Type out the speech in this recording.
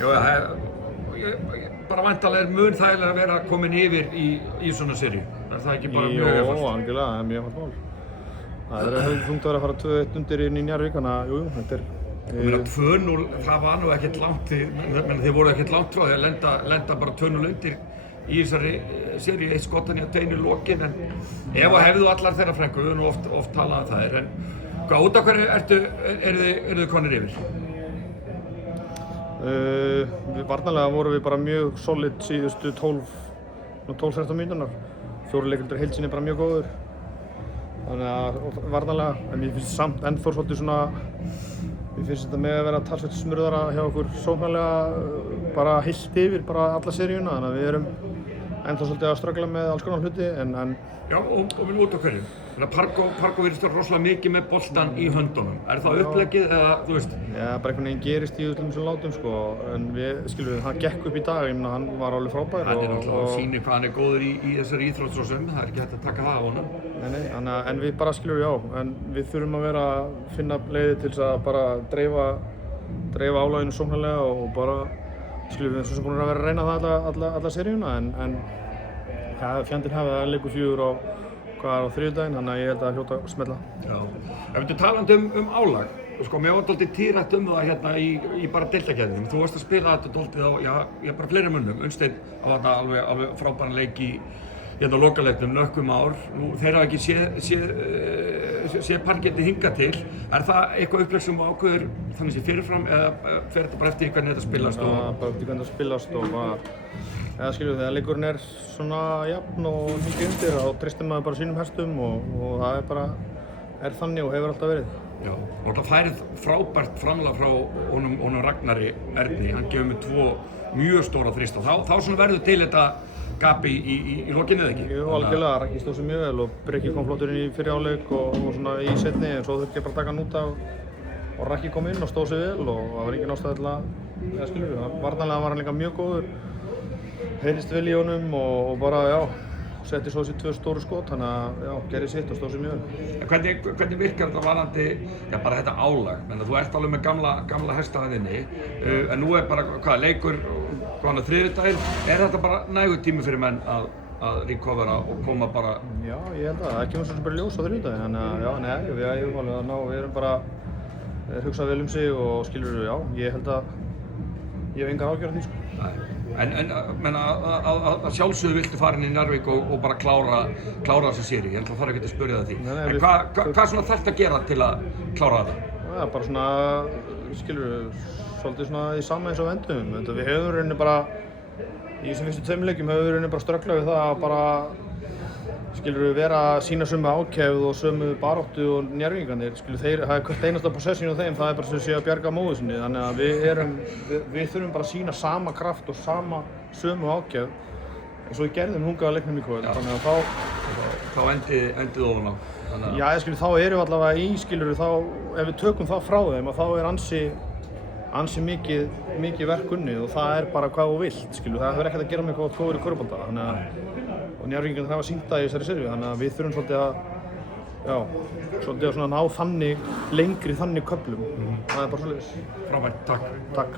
Já, bara væntanlega mun þægilega að vera komin yfir í svona seríu. Er það ekki bara mjög einfalt? Jó, algjörlega, það mjög einfalt mál. Það hefði þungt að vera að fara 2-1 undir inn í Njarðvík, þannig að jú, þetta er... Ég meina 2-0, það var nú ekkert langt, þið voru ekkert langt frá því að lenda bara 2-0 undir í þessari seríu, 1 skottan í að 2 í lokin, en ef og hefðu allar þeirra frænku, við höfum nú oft talað um það, en hvað út af hverju eru þið konir yfir? Varnarlega vorum við bara mjög solid síðustu 12-13 mínúturnar. 4 leikildur heild sinni bara mjög góður. Þannig að varnarlega, en mér finnst samt ennþá svolítið svona, mér finnst þetta með að vera talsveit smurðara hjá okkur sóknarlega bara heilt yfir bara alla seríuna, þannig að við erum ennþá svolítið að ströggla með alls konar hluti, en... Já, og við út af hverju. Parko virðist vera rosalega mikið með boltan í höndunum. Er það uppleggið eða, þú veist? Já, bara einhvern veginn gerist í öllum þessum látum, sko, en hann gekk upp í dag, hann var alveg frábær. Hann er náttúrulega að sýna hvað hann er góður í þessari íþrótt svo sem, það er ekki hægt að taka það á honum. Nei, en við bara já, en við þurfum að vera að finna leiðir til þess að bara dreifa álaginu sóknarlega og bara, við erum svo sem búin að vera að reyna það alla seríuna, en fjandinn hafi það leikur 4 á þriðjudaginn, þannig að ég held að hljóta að smella. Já. Ef við talandi álag, sko, mér var dálítið tírætt það hérna í bara deildakeppninum. Þú varst að spila þetta dálítið á, bara fleiri mönnum. Unnsteinn á þarna alveg frábæran leik í hérna lokaleiknum Nökkum ár. Nú, þeir hafa ekki séð parkettið hingað til. Er það eitthvað upplegg sem ákveður þannig sé fyrirfram eða fer þetta bara eftir hvernig þetta spilast? Já, bara eftir hvernig þetta spilast og bara... Eða þegar leikurinn er svona jafn og mikið undir, þá treystir maður bara sínum hestum og það er þannig og hefur alltaf verið. Já, og það færið frábært framlag frá honum Ragnari Erni, hann gefur mig 2 mjög stóra þrista. Þá svona verður til þetta gap í lokinni eða ekki? Jú, algjörlega, Raggi stóð sér mjög vel og Breki kom flottur inn í fyrri hálfleik og svona í seinni, en svo þurfti ég bara að taka hann út af og Raggi kom inn og stóð sér vel og það var engin ástæða til að, varnarlega var hann líka mjög góður. Heyrðist vel í honum og bara, setti svo þessi 2 stóru skot, þannig að, gerði sitt og stóð sér mjög vel. Hvernig virkar þetta varðandi, bara þetta álag? Þú ert alveg með gamla hesta þinni, en nú er bara, leikur, þriðjudaginn, er þetta bara nægur tími fyrir menn að recovera og koma bara? Já, ég held að það kemur svo bara ljós á þriðjudaginn, þannig að, við erum bara hugsað vel sig og ég held að ég hef engar ágjörð af því, sko. En að sjálfsögðu viltu fara inn í Njarðvík og bara klára þessa seríu, ég þarf ekki að spyrja það því. En hvað svona þarftu að gera til að klára þetta? Það er bara svona, svolítið svona í sama eins og endum. Við höfum rauninni bara, í þessum fyrstu 2 leikjum höfum við rauninni bara strögglað við það að bara, vera að sýna sömu ákefð og sömu baráttu og Njarðvíkingarnir, það er hvert einasta possession á þeim, það er bara sem sé að bjarga móður sinni, þannig að við þurfum bara að sýna sama kraft og sömu ákefð eins og við gerðum hungaða leiknum í kvöld, þannig að þá endið ofan á. Já, þá erum við allavega ef við tökum það frá þeim, þá er ansi mikið verk unnið og það er bara hvað þú vilt, það er ekkert að gera með hvað þú er í körfubolta, og Njarðvíkingarnir hafa sýnt það í þessari seríu, þannig að við þurfum svolítið að ná lengri köflum. Það er bara svoleiðis. Frábært, takk.